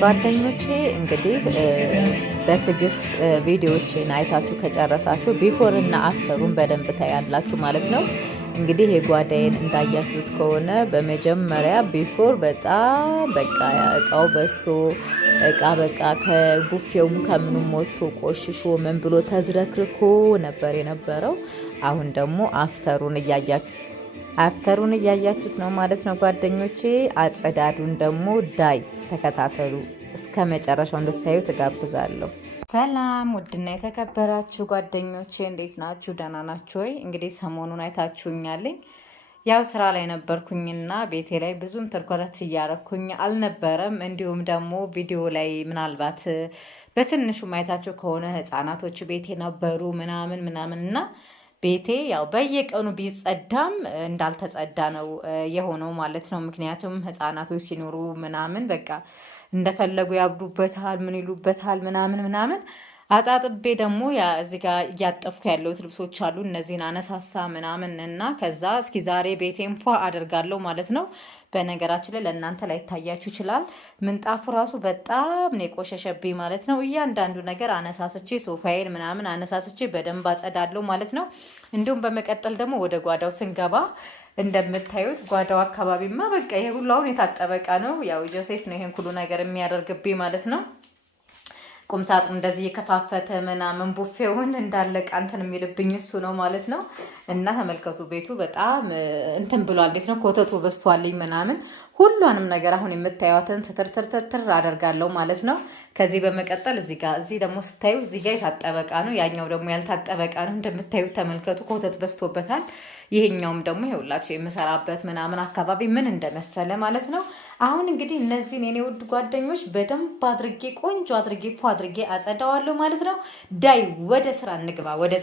ጓደኞቼ እንግዲህ በትዕግስት ቪዲዮዎችን አይታችሁ ከጨረሳችሁ ቢፎር እና አፍተሩን በደንብ ታያላችሁ ማለት ነው። እንግዲህ የጓዳዬን እንዳያችሁት ከሆነ በመጀመሪያ ቢፎር በጣም በቃ እቃው በዝቶ እቃ በቃ ከቡፌውም ከምኑም ሞቶ ቆሽሾ ምን ብሎ ተዝረክርኮ ነበር የነበረው። አሁን ደግሞ አፍተሩን እያያችሁት ነው ማለት ነው ጓደኞቼ። አጸዳዱን ደግሞ ዳይ ተከታተሉ፣ እስከ መጨረሻው እንድታዩ ትጋብዛለሁ። ሰላም ውድና የተከበራችሁ ጓደኞቼ እንዴት ናችሁ? ደህና ናችሁ ወይ? እንግዲህ ሰሞኑን አይታችሁኛልኝ። ያው ስራ ላይ ነበርኩኝና ቤቴ ላይ ብዙም ትኩረት እያረኩኝ አልነበረም። እንዲሁም ደግሞ ቪዲዮ ላይ ምናልባት በትንሹ ማየታችሁ ከሆነ ህፃናቶች ቤቴ ነበሩ ምናምን ምናምን እና ቤቴ ያው በየቀኑ ቢጸዳም እንዳልተጸዳ ነው የሆነው ማለት ነው። ምክንያቱም ህፃናቶች ሲኖሩ ምናምን በቃ እንደፈለጉ ያብዱበታል፣ ምን ይሉበታል ምናምን ምናምን። አጣጥቤ ደግሞ እዚህ ጋር እያጠፍኩ ያለሁት ልብሶች አሉ። እነዚህን አነሳሳ ምናምን እና ከዛ እስኪ ዛሬ ቤቴን ፏ አደርጋለሁ ማለት ነው። በነገራችን ላይ ለእናንተ ላይታያችሁ ይችላል። ምንጣፉ ራሱ በጣም ነው የቆሸሸብኝ ማለት ነው። እያንዳንዱ ነገር አነሳስቼ ሶፋዬን ምናምን አነሳስቼ በደንብ አጸዳለሁ ማለት ነው። እንዲሁም በመቀጠል ደግሞ ወደ ጓዳው ስንገባ እንደምታዩት ጓዳው አካባቢማ በቃ ይሄ ሁሉ አሁን የታጠበ ዕቃ ነው። ያው ጆሴፍ ነው ይሄን ሁሉ ነገር የሚያደርግብኝ ማለት ነው። ቁምሳጥኑ እንደዚህ የከፋፈተ ምናምን ቡፌውን እንዳለ ቃንተን የሚልብኝ እሱ ነው ማለት ነው። እና ተመልከቱ ቤቱ በጣም እንትን ብሏል። እንዴት ነው ኮተቱ በስቷልኝ ምናምን ሁሉንም ነገር አሁን የምታዩትን ስትርትርትር አደርጋለሁ ማለት ነው። ከዚህ በመቀጠል እዚህ ደግሞ ስታዩ እዚህ ጋር የታጠበ ዕቃ ነው። ያኛው ደግሞ ያልታጠበ ዕቃ ነው። እንደምታዩት ተመልከቱ፣ ኮተት በስቶበታል። ይሄኛውም ደግሞ ይኸውላችሁ የምሰራበት ምናምን አካባቢ ምን እንደመሰለ ማለት ነው። አሁን እንግዲህ እነዚህን የኔ ውድ ጓደኞች በደንብ አድርጌ ቆንጆ አድርጌ ፎ አድርጌ አጸዳዋለሁ ማለት ነው። ዳይ ወደ ስራ እንግባ። ወደ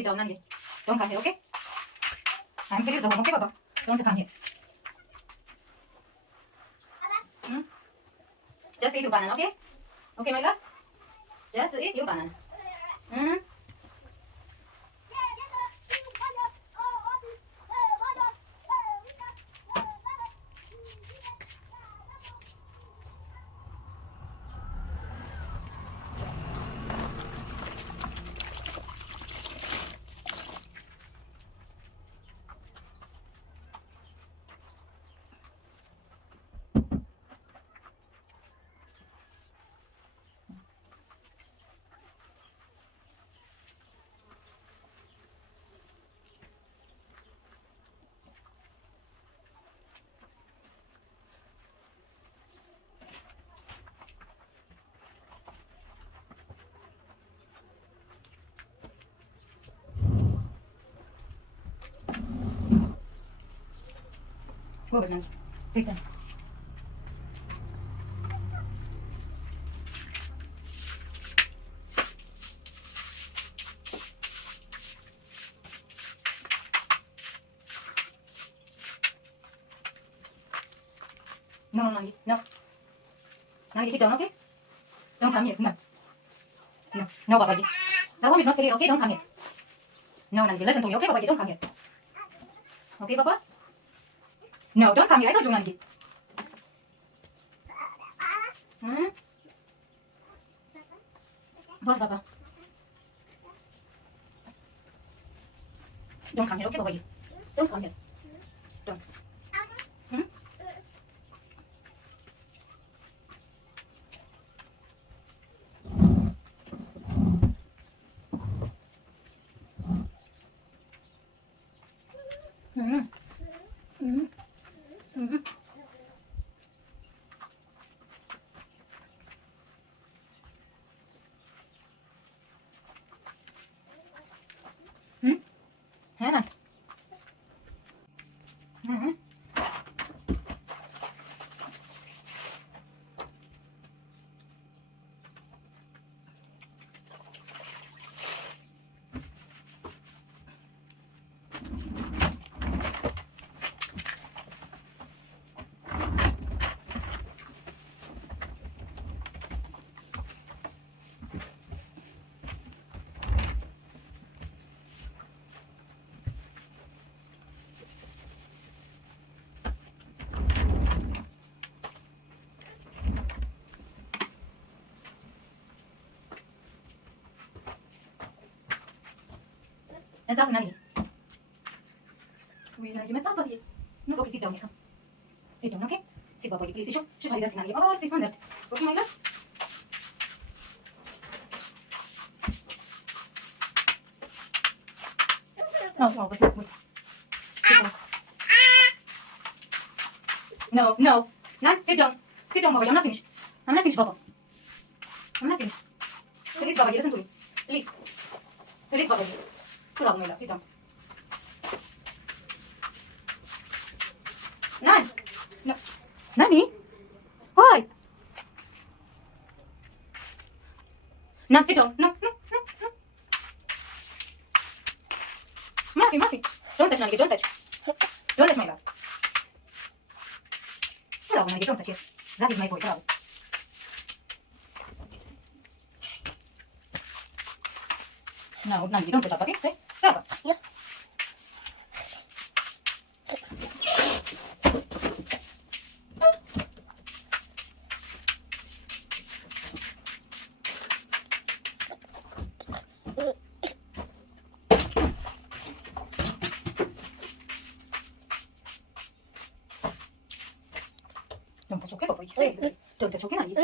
Sit down, Nani. Don't come here, okay? I'm taking the home, okay, Papa? Don't come here. Hmm? Just eat your banana, okay? Okay, my love? Just eat your banana. Hmm? Go, Nani. Sit down. No, no, Nani. No. Nani, sit down, okay? Don't come here. No. No, no, Papa. The home is not clear, okay? Don't come here. No, Nani, listen to me, okay, Papa? Don't come here. Okay, Papa? No, don't come here. I told you, Nani. Hmm? What, Papa? Don't come here, okay, Papa? Don't come here. Don't. Hmm? Hmm? Hmm? Hmm? Hmm? Hannah. Hmm? Is that Nani? We like you, Papa. No, okay, sit down, come. Sit down, okay? Sit, Papa, please. Show my dirty Nani. Oh, this one, that. Okay, my love? No, no, wait, wait. Sit down. No, no. Nan, sit down. Sit down, Papa. I'm not finished. I'm not finished, Papa. I'm not finished. Please, Papa, listen to me. Please. Please, Papa. Sit down, my love. Sit down. Nan. No. Nani? Why? Nan, sit down. No, no, no, no. Mafi, Mafi. Don't touch, Nani. Don't touch. Don't touch my love. Bravo, Nani. Don't touch, yes. That is my boy. Bravo. No, Nani, don't touch Papa, okay? Say, Saba. Don't touch, okay, Papa? Say, don't touch, okay, Nani?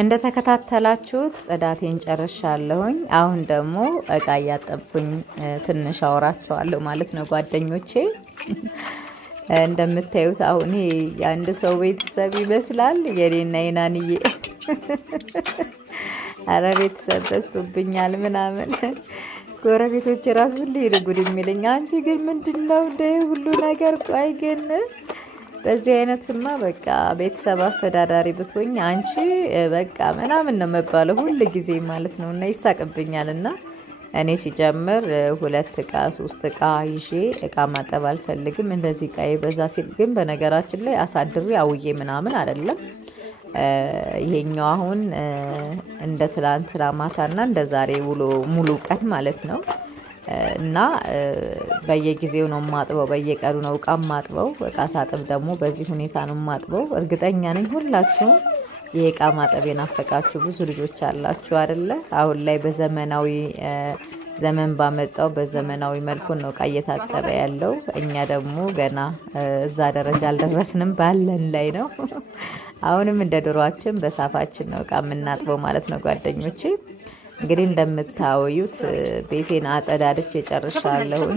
እንደተከታተላችሁት ጽዳቴን ጨርሻለሁኝ። አሁን ደግሞ እቃ እያጠብኩኝ ትንሽ አወራቸዋለሁ ማለት ነው ጓደኞቼ። እንደምታዩት አሁን የአንድ ሰው ቤተሰብ ይመስላል የኔና የናንዬ። አረ ቤተሰብ በዝቶብኛል ምናምን። ጎረቤቶች ራሱ ሁሌ ይርጉድ የሚልኝ አንቺ ግን ምንድን ነው እንደ ሁሉ ነገር? ቆይ ግን በዚህ አይነትማ በቃ ቤተሰብ አስተዳዳሪ ብትሆኝ አንቺ በቃ ምናምን ነው መባለው ሁል ጊዜ ማለት ነው። እና ይሳቅብኛል። እና እኔ ሲጀምር 2 እቃ 3 እቃ ይዤ እቃ ማጠብ አልፈልግም። እንደዚህ እቃ በዛ ሲል ግን በነገራችን ላይ አሳድሬ አውዬ ምናምን አይደለም። ይሄኛው አሁን እንደ ትላንትና ማታና እንደ ዛሬ ውሎ ሙሉ ቀን ማለት ነው። እና በየጊዜው ነው ማጥበው፣ በየቀኑ ነው እቃ ማጥበው። እቃ ሳጥብ ደግሞ በዚህ ሁኔታ ነው ማጥበው። እርግጠኛ ነኝ ሁላችሁም የእቃ ማጠብ የናፈቃችሁ ብዙ ልጆች አላችሁ አይደለ? አሁን ላይ በዘመናዊ ዘመን ባመጣው በዘመናዊ መልኩ ነው እቃ እየታጠበ ያለው። እኛ ደግሞ ገና እዛ ደረጃ አልደረስንም፣ ባለን ላይ ነው። አሁንም እንደ ድሮአችን በሳፋችን ነው እቃ የምናጥበው ማለት ነው ጓደኞቼ። እንግዲህ እንደምታዩት ቤቴን አጸዳድቼ ጨርሻለሁኝ።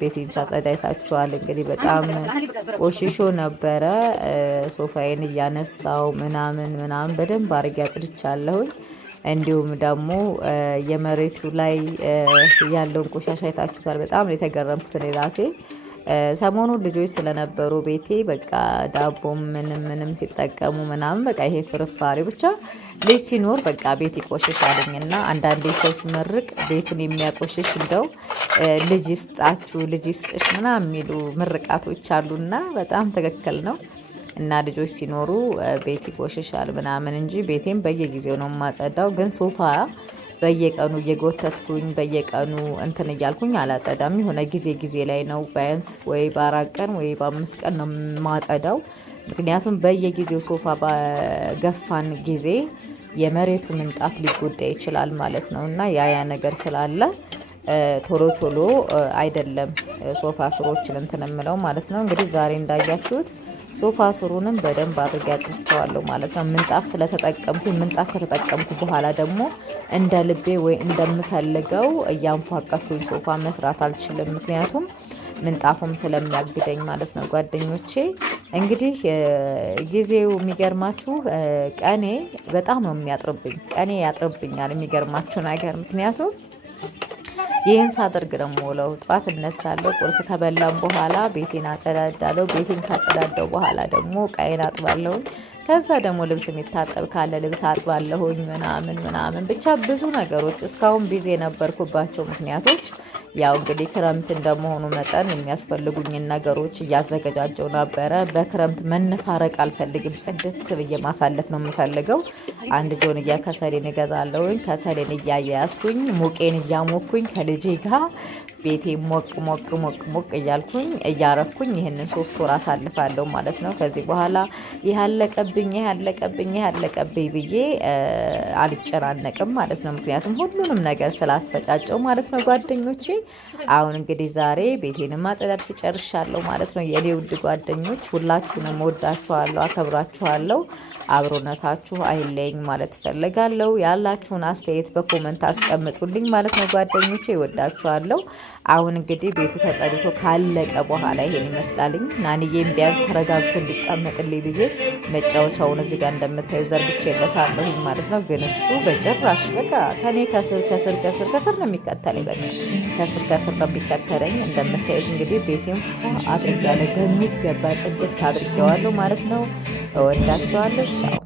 ቤቴን ሳጸዳ አይታችኋል። እንግዲህ በጣም ቆሽሾ ነበረ። ሶፋዬን እያነሳው ምናምን በደንብ አድርጌ አጽድቻለሁኝ። እንዲሁም ደግሞ የመሬቱ ላይ ያለውን ቆሻሻ አይታችሁታል። በጣም ነው የተገረምኩት እኔ ራሴ። ሰሞኑን ልጆች ስለነበሩ ቤቴ በቃ ዳቦም ምንም ሲጠቀሙ ምናምን በቃ ይሄ ፍርፋሪ ብቻ ልጅ ሲኖር በቃ ቤት ይቆሽሻልኝና አንዳንዴ ሰው ሲመርቅ ቤቱን የሚያቆሽሽ እንደው ልጅ ይስጣችሁ ልጅ ይስጥሽ ምናምን የሚሉ ምርቃቶች አሉና በጣም ትክክል ነው። እና ልጆች ሲኖሩ ቤት ይቆሽሻል ምናምን እንጂ ቤቴም በየጊዜው ነው የማጸዳው። ግን ሶፋ በየቀኑ እየጎተትኩኝ በየቀኑ እንትን እያልኩኝ አላጸዳም። የሆነ ጊዜ ላይ ነው ቢያንስ ወይ በ4 ቀን ወይ በ5 ቀን ነው ማጸዳው። ምክንያቱም በየጊዜው ሶፋ በገፋን ጊዜ የመሬቱ ምንጣፍ ሊጎዳ ይችላል ማለት ነው። እና ያ ነገር ስላለ ቶሎ አይደለም ሶፋ ስሮችን እንትን የምለው ማለት ነው። እንግዲህ ዛሬ እንዳያችሁት ሶፋ ስሩንም በደንብ አድርጌ አጽድቼዋለሁ ማለት ነው። ምንጣፍ ስለተጠቀምኩኝ ምንጣፍ ከተጠቀምኩ በኋላ ደግሞ እንደ ልቤ ወይ እንደምፈልገው እያንፏቀኩኝ ሶፋ መስራት አልችልም። ምክንያቱም ምንጣፉም ስለሚያግደኝ ማለት ነው ጓደኞቼ። እንግዲህ ጊዜው የሚገርማችሁ ቀኔ በጣም ነው የሚያጥርብኝ። ቀኔ ያጥርብኛል የሚገርማችሁ ነገር። ምክንያቱም ይህን ሳደርግ ደግሞ ውለው ጠዋት እነሳለሁ። ቁርስ ከበላም በኋላ ቤቴን አጸዳዳለሁ። ቤቴን ካጸዳዳው በኋላ ደግሞ ቀይን አጥባለሁ። ከዛ ደግሞ ልብስ የሚታጠብ ካለ ልብስ አጥባለሁኝ ምናምን ብቻ ብዙ ነገሮች እስካሁን ቢዚ የነበርኩባቸው ምክንያቶች ያው እንግዲህ ክረምት እንደመሆኑ መጠን የሚያስፈልጉኝን ነገሮች እያዘገጃጀው ነበረ። በክረምት መነፋረቅ አልፈልግም። ጽድት ብዬ ማሳለፍ ነው የምፈልገው። አንድ ጆንያ ከሰሌን እገዛለሁኝ። ከሰሌን እያያያዝኩኝ ሙቄን እያሞኩኝ ከልጄ ጋር ቤቴ ሞቅ እያልኩኝ እያረኩኝ ይህንን 3 ወር አሳልፋለሁ ማለት ነው። ከዚህ በኋላ ይህ አለቀብኝ ብዬ አልጨናነቅም ማለት ነው። ምክንያቱም ሁሉንም ነገር ስላስፈጫጨው ማለት ነው ጓደኞቼ። አሁን እንግዲህ ዛሬ ቤቴንም ማጽዳት ጨርሻለሁ ማለት ነው። የኔ ውድ ጓደኞች ሁላችሁንም ወዳችኋለሁ፣ አከብራችኋለሁ። አብሮነታችሁ አይለኝ ማለት እፈልጋለሁ። ያላችሁን አስተያየት በኮመንት አስቀምጡልኝ ማለት ነው ጓደኞቼ። ይወዳችኋለሁ። አሁን እንግዲህ ቤቱ ተጸድቶ ካለቀ በኋላ ይሄን ይመስላልኝ። ናንዬም ቢያንስ ተረጋግቶ እንዲቀመጥልኝ ብዬ መጫወቻውን እዚህ ጋር እንደምታዩ ዘርግቼለታለሁ ማለት ነው። ግን እሱ በጭራሽ በቃ ከኔ ከስር ነው የሚከተለኝ። በቃ ከስር ነው የሚከተለኝ። እንደምታዩት እንግዲህ ቤቴም አድርጌያለሁ፣ በሚገባ ጽድት አድርጌዋለሁ ማለት ነው። እወዳችኋለሁ። ቻው